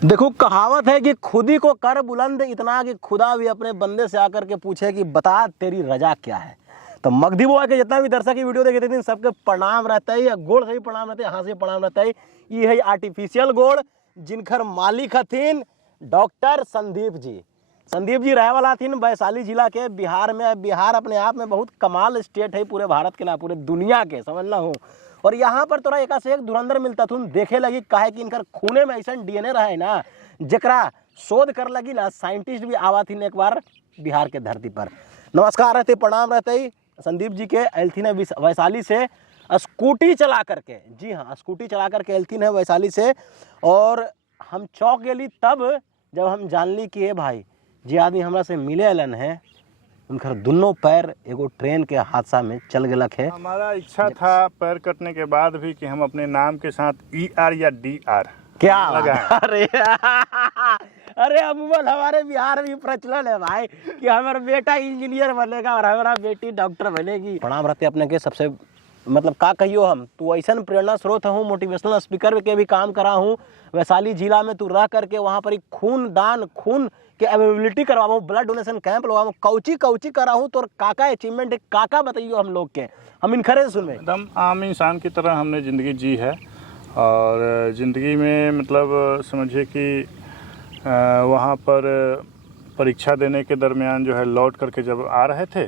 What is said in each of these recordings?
देखो, कहावत है कि खुदी को कर बुलंद इतना कि खुदा भी अपने बंदे से आकर के पूछे कि बता तेरी रजा क्या है। तो मगधी बुआ के जितना भी दर्शक की वीडियो देखे थे सबके प्रणाम रहता है, गोड़ से भी प्रणाम रहता है, हाथ से प्रणाम रहता है। ये है आर्टिफिशियल गोड़ जिनकर मालिक हथिन डॉक्टर संदीप जी। संदीप जी रहे वाला थीन वैशाली जिला के बिहार में। बिहार अपने आप में बहुत कमाल स्टेट है, पूरे भारत के ना पूरे दुनिया के, समझना हो। और यहाँ पर तोरा एक से एक धुरंधर मिलता तुम देखे लगी, काहे कि इनकर खूने में ऐसा डीएनए रहा है ना जकरा शोध कर लगी ना साइंटिस्ट भी आवा थी एक बार बिहार के धरती पर। नमस्कार रहते, प्रणाम रहते। संदीप जी के एलथिन है वैशाली से स्कूटी चला करके, जी हाँ स्कूटी चला करके एलथिन है वैशाली से। और हम चौंक गई तब जब हम जान ली कि ये भाई जी आदमी हमरा से मिले अलन है, उनकर दोनों पैर एगो ट्रेन के हादसा में चल गलक है। हमारा इच्छा था पैर कटने के बाद भी कि हम अपने नाम के साथ ER या DR क्या लगाएं। अरे अमूमन हमारे बिहार में प्रचलन है भाई कि हमारा बेटा इंजीनियर बनेगा और हमारा बेटी डॉक्टर बनेगी। प्रणाम रहते अपने के सबसे, मतलब का कहियो हम तू ऐसा प्रेरणा स्रोत हूँ, मोटिवेशनल स्पीकर के भी काम करा हूँ वैशाली जिला में। तू रह करके वहाँ पर खून दान, खून के अवेलेबिलिटी करवाऊँ, ब्लड डोनेशन कैंप लगाऊँ, कौची करा हूँ। तो काका अचीवमेंट काका बताइयो हम लोग के, हम इनखरे सुन में। एकदम आम इंसान की तरह हमने ज़िंदगी जी है। और ज़िंदगी में मतलब समझिए कि वहाँ पर परीक्षा देने के दरमियान जो है लौट करके जब आ रहे थे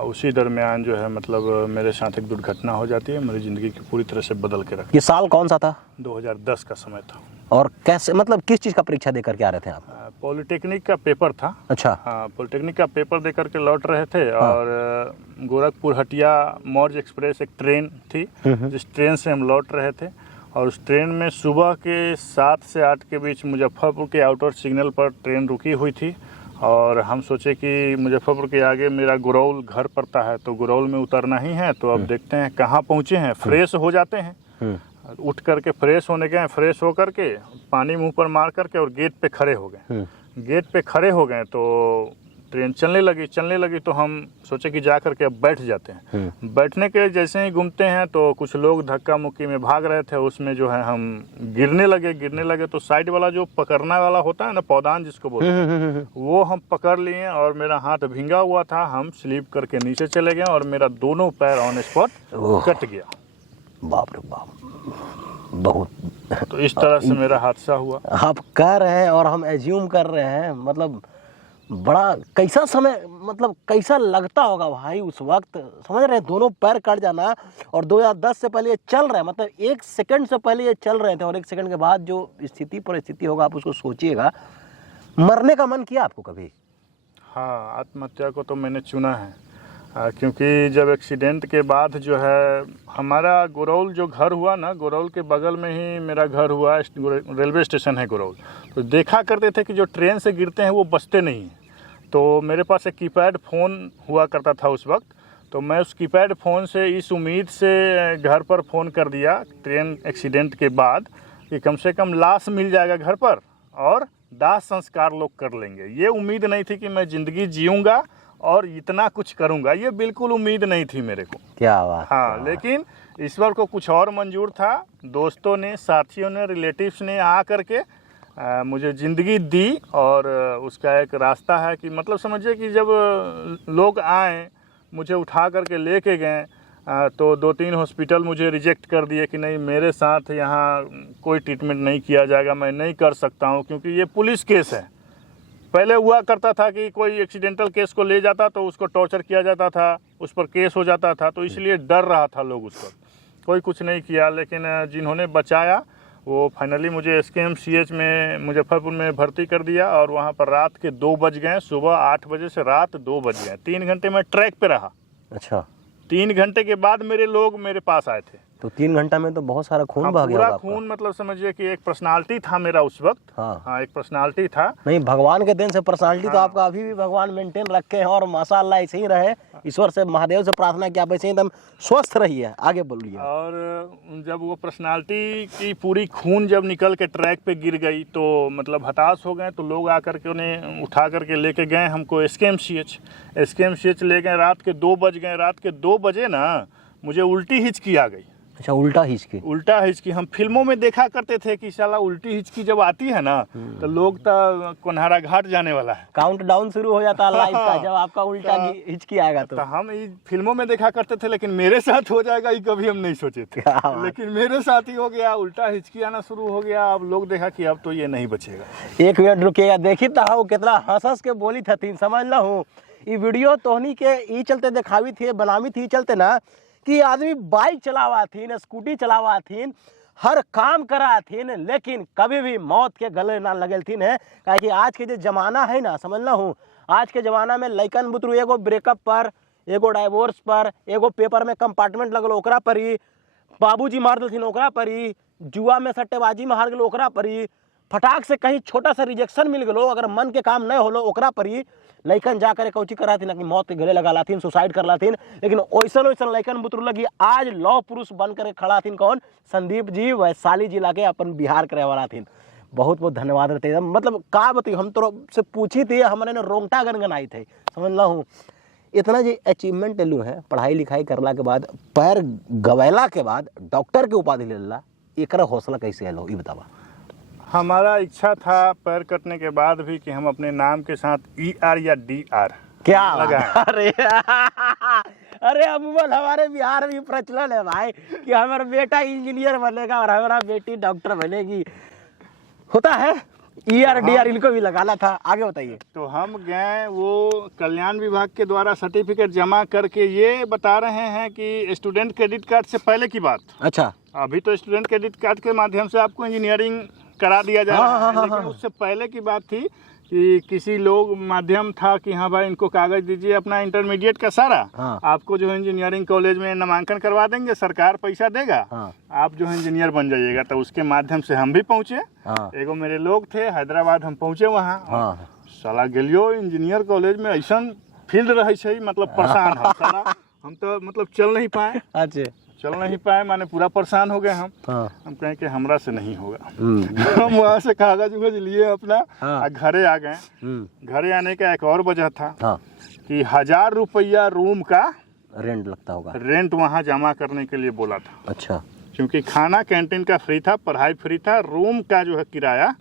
उसी दरमियान जो है मतलब मेरे साथ एक दुर्घटना हो जाती है, मेरी ज़िंदगी की पूरी तरह से बदल के रख। ये साल कौन सा था? 2010 का समय था। और कैसे, मतलब किस चीज़ का परीक्षा दे करके आ रहे थे आप? पॉलिटेक्निक का पेपर था। अच्छा। हाँ, पॉलिटेक्निक का पेपर दे करके लौट रहे थे। हाँ। और गोरखपुर हटिया मौर्य एक्सप्रेस एक ट्रेन थी जिस ट्रेन से हम लौट रहे थे। और उस ट्रेन में सुबह के 7 से 8 के बीच मुजफ्फरपुर के आउटर सिग्नल पर ट्रेन रुकी हुई थी। और हम सोचे कि मुजफ्फरपुर के आगे मेरा गुरौल घर पड़ता है तो गुरौल में उतरना ही है, तो अब देखते हैं कहाँ पहुँचे हैं। फ्रेश हो जाते हैं। उठ करके फ्रेश होने गए, फ्रेश हो करके पानी मुंह पर मार करके और गेट पे खड़े हो गए। गेट पे खड़े हो गए तो ट्रेन चलने लगी तो हम सोचे कि जा करके अब बैठ जाते हैं। बैठने के जैसे ही घूमते हैं तो कुछ लोग धक्का मुक्की में भाग रहे थे, उसमें जो है हम गिरने लगे तो साइड वाला जो पकड़ना वाला होता है ना, पौधान जिसको बोलते हैं, वो हम पकड़ लिए और मेरा हाथ भींगा हुआ था। हम स्लिप करके नीचे चले गए और मेरा दोनों पैर ऑन स्पॉट कट गया। बाप रे बाप, बहुत। तो इस तरह से मेरा हादसा हुआ। आप कह रहे हैं और हम एज्यूम कर रहे हैं, मतलब बड़ा कैसा समय, मतलब कैसा लगता होगा भाई उस वक्त, समझ रहे हैं? दोनों पैर कट जाना और 2010 से पहले ये चल रहा है, मतलब 1 सेकंड से पहले ये चल रहे थे और 1 सेकंड के बाद जो परिस्थिति होगा आप उसको सोचिएगा। मरने का मन किया आपको कभी? हाँ, आत्महत्या को तो मैंने चुना है। क्योंकि जब एक्सीडेंट के बाद जो है हमारा गुरौल जो घर हुआ ना, गुरौल के बगल में ही मेरा घर हुआ, रेलवे स्टेशन है गुरौल। तो देखा करते थे कि जो ट्रेन से गिरते हैं वो बचते नहीं हैं। तो मेरे पास एक कीपैड फ़ोन हुआ करता था उस वक्त, तो मैं उस कीपैड फ़ोन से इस उम्मीद से घर पर फ़ोन कर दिया ट्रेन एक्सीडेंट के बाद कि कम से कम लाश मिल जाएगा घर पर और दाह संस्कार लोग कर लेंगे। ये उम्मीद नहीं थी कि मैं ज़िंदगी जीऊँगा और इतना कुछ करूंगा, ये बिल्कुल उम्मीद नहीं थी मेरे को। क्या बात। हाँ, लेकिन ईश्वर को कुछ और मंजूर था। दोस्तों ने, साथियों ने, रिलेटिव्स ने आ करके मुझे ज़िंदगी दी। और उसका एक रास्ता है कि मतलब समझिए कि जब लोग आए मुझे उठा करके लेके गए तो 2-3 हॉस्पिटल मुझे रिजेक्ट कर दिए कि नहीं, मेरे साथ यहाँ कोई ट्रीटमेंट नहीं किया जाएगा, मैं नहीं कर सकता हूँ क्योंकि ये पुलिस केस है। पहले हुआ करता था कि कोई एक्सीडेंटल केस को ले जाता तो उसको टॉर्चर किया जाता था, उस पर केस हो जाता था, तो इसलिए डर रहा था लोग उस पर। कोई कुछ नहीं किया, लेकिन जिन्होंने बचाया वो फाइनली मुझे SKMCH में मुजफ्फरपुर में भर्ती कर दिया। और वहाँ पर रात के 2 बज गए, सुबह 8 बजे से रात 2 बज गए। 3 घंटे मैं ट्रैक पे रहा। अच्छा। 3 घंटे के बाद मेरे लोग मेरे पास आए थे। तो 3 घंटा में तो बहुत सारा खून बह गया पूरा होगा खून, मतलब समझिए कि एक पर्सनालिटी था मेरा उस वक्त। हाँ, एक पर्सनालिटी था। नहीं, भगवान के देन से पर्सनालिटी तो आपका अभी भी भगवान मेंटेन रखे हैं और माशाअल्लाह ऐसे ही रहे। ईश्वर से, महादेव से प्रार्थना कि आप ऐसे एकदम स्वस्थ रहिए। आगे बोलिए। और जब वो पर्सनालिटी की पूरी खून जब निकल के ट्रैक पे गिर गई तो मतलब हताश हो गए। तो लोग आकर के उन्हें उठा करके लेके गए हमको SKMCH ले गए। रात के 2 बज गए। रात के 2 बजे ना मुझे उल्टी हिचकी आ गई अच्छा, उल्टा हिचकी। उल्टा हिचकी हम फिल्मों में देखा करते थे कि साला उल्टी हिचकी जब आती है ना तो लोग तो कोनहारा घाट जाने वाला है, काउंट डाउन शुरू हो जाता है लाइफ का जब आपका उल्टा हिचकी आएगा तो हम ये फिल्मों में देखा करते थे, लेकिन मेरे साथ हो जाएगा ये कभी हम नहीं सोचे थे। लेकिन मेरे साथ ही हो गया, उल्टा हिचकी आना शुरू हो गया। अब लोग देखा कि अब तो ये नहीं बचेगा। एक मिनट रुकिएगा, देखी तो कितना हंस के बोली थी, समझ ला हूँ। ये वीडियो तोहनी के ई चलते दिखावी थी, बनावी थी चलते ना कि आदमी बाइक चलावा थीन, स्कूटी चलावा थीन, हर काम करा थीन, लेकिन कभी भी मौत के गले ना लगल थीन है। काहे कि आज के जो जमाना है ना, समझना हूँ, आज के जमाना में लइकन बुतरू एगो ब्रेकअप पर, एगो डाइवोर्स पर, एगो पेपर में कंपार्टमेंट लगल ओकरा पर ही, बाबूजी मार दिलथिन ओकरा पर ही, जुआ में सट्टेबाजी में हार गलो ओकरा पर ही, फटाक से कहीं छोटा सा रिजेक्शन मिल गलो, अगर मन के काम नहीं होलो ओकरा पर ही लइकन जाकर कौची करा थी ना कि मौत के गले लगा लाथिन, सुसाइड कर लाथिन। लेकिन ओइसन ओइसन लइकन बुतरू लगी आज लौह पुरुष बन कर खड़ा थीन। कौन? संदीप जी वैशाली जिला के अपन बिहार करे वाला थीन। बहुत बहुत धन्यवाद रहते, मतलब का बती हम तो से पूछी थी, हमारे ने रोंगटा गनगनाई थे, समझ ला हूँ। इतना जो अचीवमेंट लूँ है पढ़ाई लिखाई करला के बाद, पैर गवैला के बाद डॉक्टर के उपाधि ले ला, एक हौसला कैसे लो ये बतावा। हमारा इच्छा था पैर कटने के बाद भी कि हम अपने नाम के साथ ER या DR क्या लगाएं। अरे अरे अमूमन हमारे बिहार में प्रचलन है भाई कि हमारा बेटा इंजीनियर बनेगा और हमारा बेटी डॉक्टर बनेगी, होता है। ER DR इनको भी लगाना था। आगे बताइए। तो हम गए, वो कल्याण विभाग के द्वारा सर्टिफिकेट जमा करके ये बता रहे हैं कि स्टूडेंट क्रेडिट कार्ड से पहले की बात। अच्छा, अभी तो स्टूडेंट क्रेडिट कार्ड के माध्यम से आपको इंजीनियरिंग करा दिया जा रहा है, लेकिन उससे पहले की बात थी कि किसी लोग माध्यम था कि हाँ भाई इनको कागज दीजिए अपना इंटरमीडिएट का सारा, आपको जो है इंजीनियरिंग कॉलेज में नामांकन करवा देंगे, सरकार पैसा देगा, आप जो है इंजीनियर बन जाइएगा। तो उसके माध्यम से हम भी पहुँचे। एगो मेरे लोग थे हैदराबाद, हम पहुँचे वहाँ। साला गेलियो इंजीनियर कॉलेज में ऐसा फील्ड रहे, मतलब परेशान है साला, हम तो मतलब चल नहीं पाए। अच्छा, चल नहीं पाए माने पूरा परेशान हो गए हम। हम कहें कि हमरा से नहीं होगा। हम वहाँ से कागज उगज लिए अपना घरे आ गए। घरे आने का एक और वजह था कि 1000 रुपया रूम का रेंट लगता होगा, रेंट वहाँ जमा करने के लिए बोला था। अच्छा, क्योंकि खाना कैंटीन का फ्री था, पढ़ाई फ्री था, रूम का जो है किराया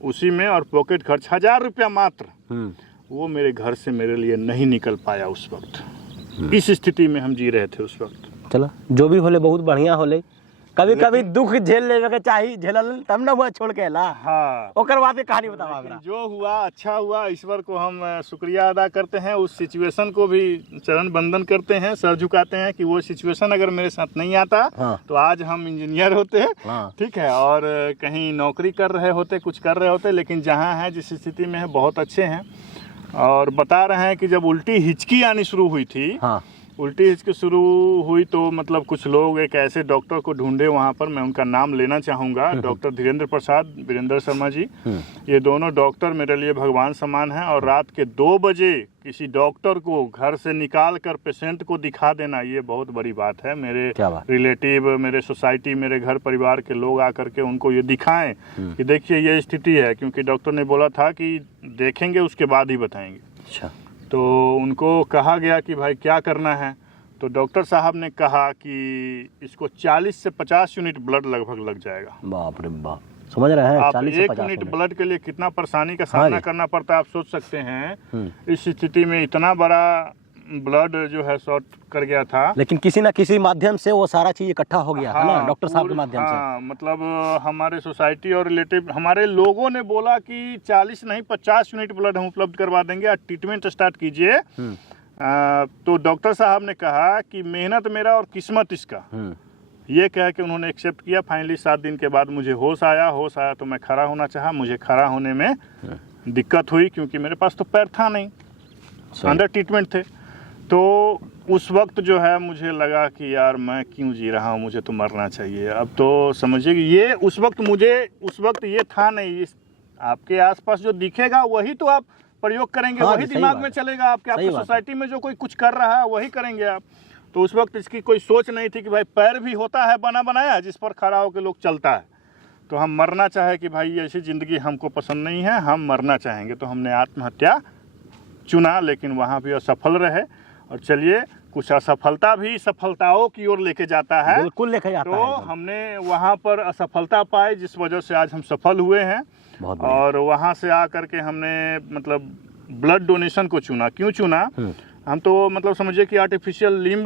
उसी में, और पॉकेट खर्च 1000 रुपया मात्र। वो मेरे घर से मेरे लिए नहीं निकल पाया उस वक्त। इस स्थिति में हम जी रहे थे उस वक्त। चलो जो भी होले बहुत बढ़िया होले। कभी कभी दुख झेल लेवे के चाहिए, झेलल तब ना हुआ छोड़ के ला। हाँ, ओकर बाद की कहानी बताओ हमरा। जो हुआ अच्छा हुआ, ईश्वर को हम शुक्रिया अदा करते हैं, उस सिचुएशन को भी चरण बंदन करते हैं, सर झुकाते हैं कि वो सिचुएशन अगर मेरे साथ नहीं आता तो आज हम इंजीनियर होते, ठीक है, और कहीं नौकरी कर रहे होते, कुछ कर रहे होते। लेकिन जहाँ है, जिस स्थिति में है, बहुत अच्छे हैं। और बता रहे हैं कि जब उल्टी हिचकी आनी शुरू हुई थी, उल्टी हिचकी शुरू हुई तो मतलब कुछ लोग एक ऐसे डॉक्टर को ढूंढे वहाँ पर, मैं उनका नाम लेना चाहूँगा, डॉक्टर धीरेन्द्र प्रसाद, वीरेंद्र शर्मा जी। ये दोनों डॉक्टर मेरे लिए भगवान समान हैं। और रात के 2 बजे किसी डॉक्टर को घर से निकाल कर पेशेंट को दिखा देना, ये बहुत बड़ी बात है। मेरे रिलेटिव, मेरे सोसाइटी, मेरे घर परिवार के लोग आकर के उनको ये दिखाएं कि देखिए ये स्थिति है, क्योंकि डॉक्टर ने बोला था कि देखेंगे उसके बाद ही बताएंगे। अच्छा, तो उनको कहा गया कि भाई क्या करना है। तो डॉक्टर साहब ने कहा कि इसको 40 से 50 यूनिट ब्लड लगभग लग जाएगा। बाप रे बाप, समझ रहे हैं। आप 40 से 1 50 यूनिट ब्लड के लिए कितना परेशानी का सामना करना पड़ता है, आप सोच सकते हैं। इस स्थिति में इतना बड़ा ब्लड जो है शॉर्ट कर गया था, लेकिन किसी ना किसी माध्यम से वो सारा चीज इकट्ठा हो गया था ना, डॉक्टर साहब के माध्यम से। मतलब हमारे सोसाइटी और रिलेटिव हमारे लोगों ने बोला कि 40 नहीं 50 यूनिट ब्लड हम उपलब्ध करवा देंगे, आप ट्रीटमेंट स्टार्ट कीजिए। तो डॉक्टर साहब ने कहा कि मेहनत मेरा और किस्मत इसका, ये कह के उन्होंने एक्सेप्ट किया। फाइनली 7 दिन के बाद मुझे होश आया तो मैं खड़ा होना चाहा। मुझे खड़ा होने में दिक्कत हुई क्योंकि मेरे पास तो पैर था नहीं, अंडर ट्रीटमेंट थे। तो उस वक्त जो है मुझे लगा कि यार मैं क्यों जी रहा हूँ, मुझे तो मरना चाहिए। अब तो समझिए कि ये उस वक्त ये था नहीं। आपके आसपास जो दिखेगा वही तो आप प्रयोग करेंगे, वही दिमाग में चलेगा आपके। आपकी सोसाइटी में जो कोई कुछ कर रहा है वही करेंगे आप। तो उस वक्त इसकी कोई सोच नहीं थी कि भाई पैर भी होता है बना बनाया जिस पर खड़ा होकर लोग चलता है। तो हम मरना चाहे कि भाई ऐसी ज़िंदगी हमको पसंद नहीं है, हम मरना चाहेंगे। तो हमने आत्महत्या चुना, लेकिन वहाँ भी असफल रहे। और चलिए कुछ असफलता भी सफलताओं की ओर लेके जाता है। बिल्कुल लेके जाता तो है। हमने वहाँ पर असफलता पाई, जिस वजह से आज हम सफल हुए हैं। बहुत बढ़िया। और वहाँ से आकर के हमने मतलब ब्लड डोनेशन को चुना। क्यों चुना? हम तो मतलब समझिए कि आर्टिफिशियल लिम्ब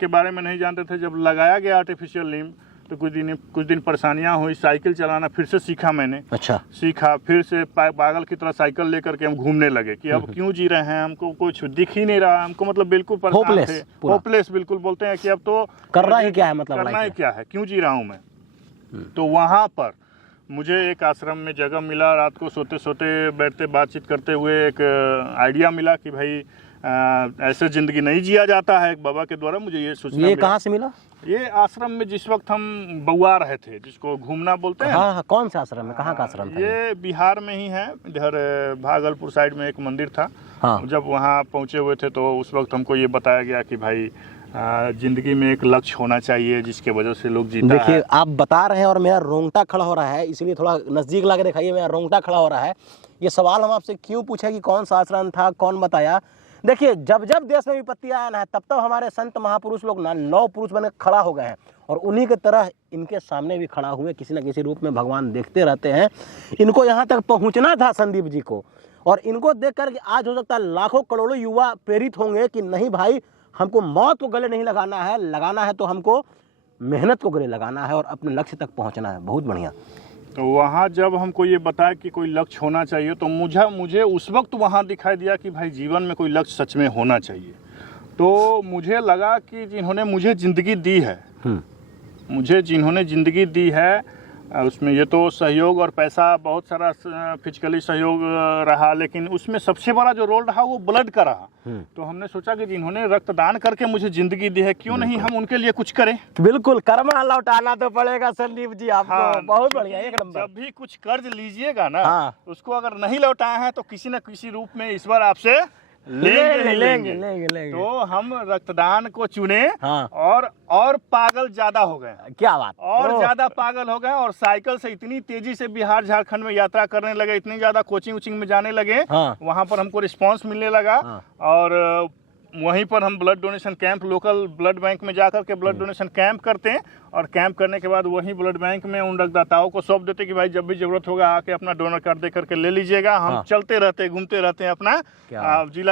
के बारे में नहीं जानते थे। जब लगाया गया आर्टिफिशियल लिम्ब तो कुछ दिन परेशानियां हुई। साइकिल चलाना फिर से सीखा मैंने। अच्छा। सीखा, फिर से पागल की तरह साइकिल लेकर के हम घूमने लगे कि अब क्यों जी रहे हैं, हमको कुछ दिख ही नहीं रहा। हमको मतलब बिल्कुल परेशान थे, होपलेस बिल्कुल बोलते हैं कि अब तो करना ही क्या है, मतलब करना ही क्या है, क्यों जी रहा हूँ मैं। तो वहाँ पर मुझे एक आश्रम में जगह मिला। रात को सोते सोते बैठते बातचीत करते हुए एक आइडिया मिला कि भाई ऐसे ज़िंदगी नहीं जिया जाता है। एक बाबा के द्वारा मुझे ये सूचना। ये कहाँ से मिला? ये आश्रम में जिस वक्त हम बउआ रहे थे, जिसको घूमना बोलते हैं। हाँ, कौन सा आश्रम है, कहाँ का आश्रम था? ये बिहार में ही है, इधर भागलपुर साइड में एक मंदिर था। हाँ। जब वहाँ पहुँचे हुए थे तो उस वक्त हमको ये बताया गया कि भाई जिंदगी में एक लक्ष्य होना चाहिए जिसके वजह से लोग जीता है। देखिए आप बता रहे हैं और मेरा रोंगटा खड़ा हो रहा है, इसलिए थोड़ा नज़दीक ला के दिखाइए, मेरा रोंगटा खड़ा हो रहा है। ये सवाल हम आपसे क्यों पूछे कि कौन सा आश्रम था, कौन बताया? देखिए जब जब देश में विपत्ति आया ना, तब तब हमारे संत महापुरुष लोग ना लौह पुरुष बने खड़ा हो गए हैं। और उन्हीं की तरह इनके सामने भी खड़ा हुए, किसी न किसी रूप में भगवान देखते रहते हैं। इनको यहाँ तक पहुँचना था संदीप जी को, और इनको देख कर आज हो सकता है लाखों करोड़ों युवा प्रेरित होंगे कि नहीं भाई, हमको मौत को गले नहीं लगाना है तो हमको मेहनत को गले लगाना है और अपने लक्ष्य तक पहुँचना है। बहुत बढ़िया। तो वहाँ जब हमको ये बताया कि कोई लक्ष्य होना चाहिए तो मुझे उस वक्त वहाँ दिखाई दिया कि भाई जीवन में कोई लक्ष्य सच में होना चाहिए। तो मुझे लगा कि जिन्होंने मुझे ज़िंदगी दी है, जिन्होंने ज़िंदगी दी है, उसमें ये तो सहयोग और पैसा बहुत सारा फिजिकली सहयोग रहा, लेकिन उसमें सबसे बड़ा जो रोल रहा वो ब्लड का रहा। तो हमने सोचा कि जिन्होंने रक्तदान करके मुझे ज़िंदगी दी है, क्यों नहीं हम उनके लिए कुछ करें। बिल्कुल, कर्मा लौटाना तो पड़ेगा संदीप जी आपको। हाँ, बहुत बढ़िया, एक नंबर। जब भी कुछ कर्ज लीजिएगा ना, हाँ। उसको अगर नहीं लौटाए हैं तो किसी न किसी रूप में इस बार आपसे लेंगे। तो हम रक्तदान को चुने। हाँ। और पागल ज्यादा हो गए। क्या बात। और ज्यादा पागल हो गए और साइकिल से इतनी तेजी से बिहार झारखंड में यात्रा करने लगे, इतनी ज्यादा कोचिंग में जाने लगे। हाँ। वहां पर हमको रिस्पांस मिलने लगा। हाँ। और वहीं पर हम blood donation camp, local blood bank में जाकर के ब्लड डोनेशन कैंप करते हैं। और कैंप करने के बाद वहीं ब्लड बैंक में उन रक्तदाताओं को सौंप देते कि भाई जब भी जरूरत होगा आके अपना डोनर कार्ड दे करके ले लीजिएगा। हम हाँ। चलते रहते, घूमते रहते हैं, अपना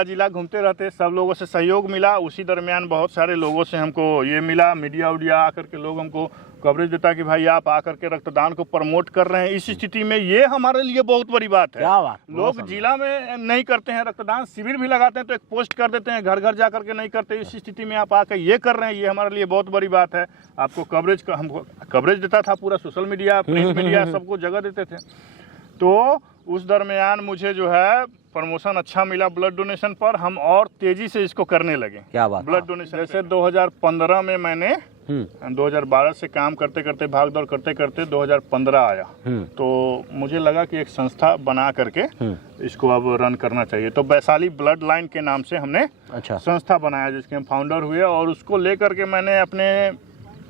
जिला घूमते रहते। सब लोगों से सहयोग मिला। उसी दरमियान बहुत सारे लोगों से हमको ये मिला, मीडिया उडिया आकर के लोग हमको कवरेज देता कि भाई आप आकर के रक्तदान को प्रमोट कर रहे हैं। इस स्थिति में ये हमारे लिए बहुत बड़ी बात है। क्या बात। लोग जिला में नहीं करते हैं रक्तदान, शिविर भी लगाते हैं तो एक पोस्ट कर देते हैं, घर घर जा करके नहीं करते। इस स्थिति में आप आकर ये कर रहे हैं, ये हमारे लिए बहुत बड़ी बात है। आपको हमको कवरेज देता था, पूरा सोशल मीडिया, प्रिंट मीडिया, सबको जगह देते थे। तो उस दरमियान मुझे जो है प्रमोशन अच्छा मिला ब्लड डोनेशन पर। हम और तेजी से इसको करने लगे। क्या बात। ब्लड डोनेशन जैसे 2015 में मैंने 2012 से काम करते करते, भाग दौड़ करते करते 2015 आया। तो मुझे लगा कि एक संस्था बना करके इसको अब रन करना चाहिए। तो वैशाली ब्लड लाइन के नाम से हमने संस्था बनाया, जिसके हम फाउंडर हुए। और उसको लेकर के मैंने अपने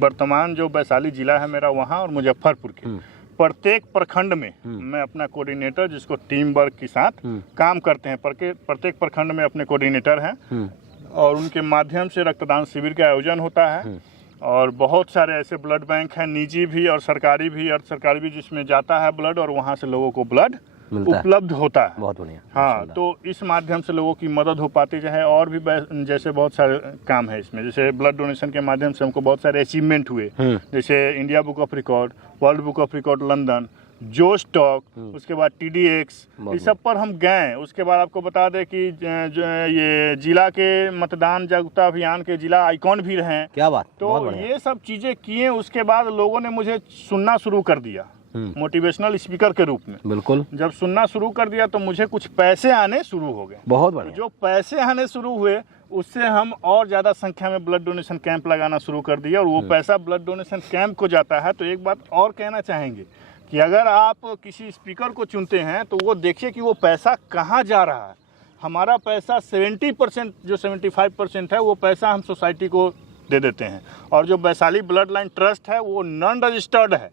वर्तमान जो वैशाली जिला है मेरा, वहाँ और मुजफ्फरपुर के प्रत्येक प्रखंड में मैं अपना कोऑर्डिनेटर, जिसको टीम वर्क के साथ काम करते हैं, प्रत्येक प्रखंड में अपने कोऑर्डिनेटर हैं। और उनके माध्यम से रक्तदान शिविर का आयोजन होता है। और बहुत सारे ऐसे ब्लड बैंक हैं, निजी भी और सरकारी भी, अर्ध सरकारी भी, जिसमें जाता है ब्लड और वहाँ से लोगों को ब्लड उपलब्ध होता है। बहुत बढ़िया। हाँ, तो इस माध्यम से लोगों की मदद हो पाती है। और भी जैसे बहुत सारे काम है इसमें, जैसे ब्लड डोनेशन के माध्यम से हमको बहुत सारे अचीवमेंट हुए, जैसे India book of record, world book of record London, जो स्टॉक, उसके बाद TDX, इस सब पर हम गए। उसके बाद आपको बता दें कि ये जिला के मतदान जागरूकता अभियान के जिला आइकॉन भी रहे। क्या बात। तो ये सब चीजें किए। उसके बाद लोगों ने मुझे सुनना शुरू कर दिया मोटिवेशनल स्पीकर के रूप में। बिल्कुल। जब सुनना शुरू कर दिया तो मुझे कुछ पैसे आने शुरू हो गए। बहुत बढ़िया। जो पैसे आने शुरू हुए उससे हम और ज़्यादा संख्या में ब्लड डोनेशन कैंप लगाना शुरू कर दिया। और वो पैसा ब्लड डोनेशन कैंप को जाता है। तो एक बात और कहना चाहेंगे कि अगर आप किसी स्पीकर को चुनते हैं तो वो देखिए कि वो पैसा कहाँ जा रहा है। हमारा पैसा 70%, जो 75% है, वो पैसा हम सोसाइटी को दे देते हैं। और जो वैशाली ब्लड लाइन ट्रस्ट है वो नॉन रजिस्टर्ड है,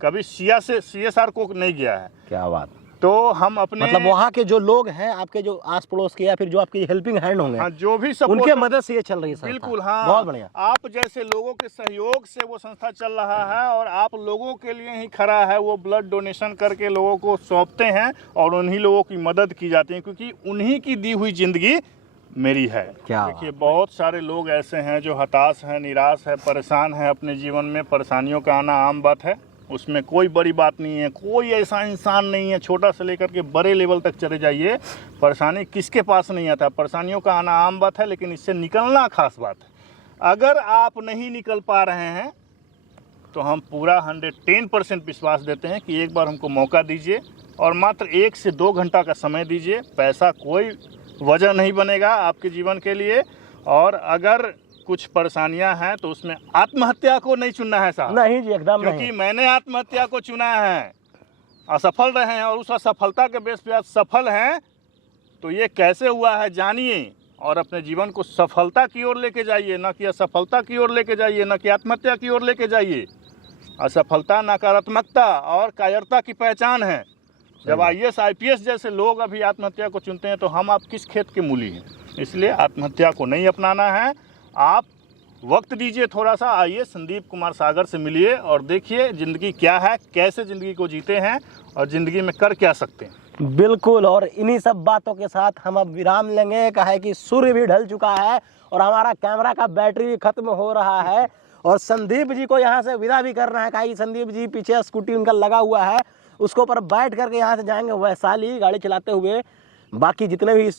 कभी CSR को नहीं गया है। क्या बात। तो हम अपने मतलब वहाँ के जो लोग हैं आपके, जो आस पड़ोस के या फिर जो आपके हेल्पिंग हैंड होंगे, हाँ, जो भी उनके मदद से ये चल रही है संस्था। बिल्कुल, हाँ, बहुत बढ़िया। आप जैसे लोगों के सहयोग से वो संस्था चल रहा है और आप लोगों के लिए ही खड़ा है। वो ब्लड डोनेशन करके लोगों को सौंपते हैं और उन्हीं लोगों की मदद की जाती है, क्योंकि उन्हीं की दी हुई जिंदगी मेरी है। क्या देखिए, बहुत सारे लोग ऐसे हैं जो हताश हैं, निराश है, परेशान है अपने जीवन में। परेशानियों का आना आम बात है, उसमें कोई बड़ी बात नहीं है। कोई ऐसा इंसान नहीं है, छोटा से लेकर के बड़े लेवल तक चले जाइए, परेशानी किसके पास नहीं आता। परेशानियों का आना आम बात है, लेकिन इससे निकलना खास बात है। अगर आप नहीं निकल पा रहे हैं तो हम पूरा 110% विश्वास देते हैं कि एक बार हमको मौका दीजिए और मात्र 1 से 2 घंटा का समय दीजिए। पैसा कोई वजह नहीं बनेगा आपके जीवन के लिए। और अगर कुछ परेशानियां हैं तो उसमें आत्महत्या को नहीं चुनना है साहब। नहीं जी, एकदम नहीं। क्योंकि मैंने आत्महत्या को चुना है, असफल रहे हैं और उस असफलता के बेस पे आज सफल हैं। तो ये कैसे हुआ है जानिए और अपने जीवन को सफलता की ओर लेके जाइए, न कि असफलता की ओर लेके जाइए, न कि आत्महत्या की ओर लेके जाइए। असफलता नकारात्मकता और कायरता की पहचान है। जब IAS IPS जैसे लोग अभी आत्महत्या को चुनते हैं तो हम आप किस खेत के मूली हैं। इसलिए आत्महत्या को नहीं अपनाना है। आप वक्त दीजिए थोड़ा सा, आइए संदीप कुमार सागर से मिलिए और देखिए ज़िंदगी क्या है, कैसे ज़िंदगी को जीते हैं और ज़िंदगी में कर क्या सकते हैं। बिल्कुल। और इन्हीं सब बातों के साथ हम अब विराम लेंगे। कहा है कि सूर्य भी ढल चुका है और हमारा कैमरा का बैटरी भी खत्म हो रहा है और संदीप जी को यहाँ से विदा भी करना है। कहा कि संदीप जी पीछे स्कूटी उनका लगा हुआ है, उसके ऊपर बैठ करके यहाँ से जाएंगे वैशाली गाड़ी चलाते हुए। बाकी जितने भी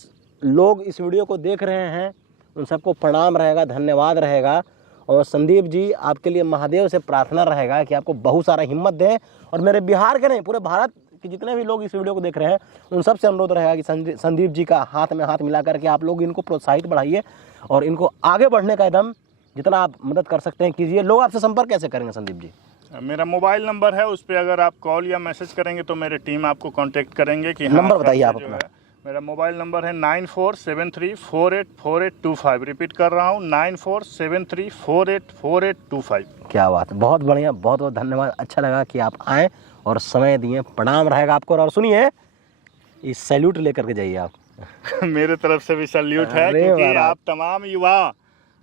लोग इस वीडियो को देख रहे हैं उन सबको प्रणाम रहेगा, धन्यवाद रहेगा। और संदीप जी आपके लिए महादेव से प्रार्थना रहेगा कि आपको बहुत सारा हिम्मत दें। और मेरे बिहार के नहीं, पूरे भारत के जितने भी लोग इस वीडियो को देख रहे हैं उन सबसे अनुरोध रहेगा कि संदीप जी का हाथ में हाथ मिला करके आप लोग इनको प्रोत्साहित बढ़ाइए और इनको आगे बढ़ने का एकदम जितना आप मदद कर सकते हैं कीजिए। लोग आपसे संपर्क कैसे करेंगे संदीप जी? मेरा मोबाइल नंबर है, उस पर अगर आप कॉल या मैसेज करेंगे तो मेरे टीम आपको कांटेक्ट करेंगे कि नंबर बताइए आप अपना। मेरा मोबाइल नंबर है 9473484825। रिपीट कर रहा हूँ, 9473484825। क्या बात है, बहुत बढ़िया, बहुत बहुत धन्यवाद। अच्छा लगा कि आप आए और समय दिए। प्रणाम रहेगा आपको। और सुनिए, इस सैल्यूट लेकर के जाइए आप। मेरे तरफ से भी सैल्यूट है, क्योंकि आप तमाम युवा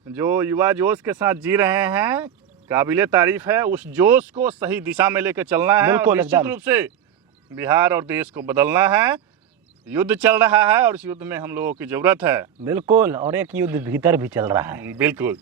जो युवा जोश के साथ जी रहे हैं, काबिले तारीफ है। उस जोश को सही दिशा में लेकर चलना है और निश्चित रूप से बिहार और देश को बदलना है। युद्ध चल रहा है और इस युद्ध में हम लोगों की जरूरत है। बिल्कुल। और एक युद्ध भीतर भी चल रहा है। बिल्कुल।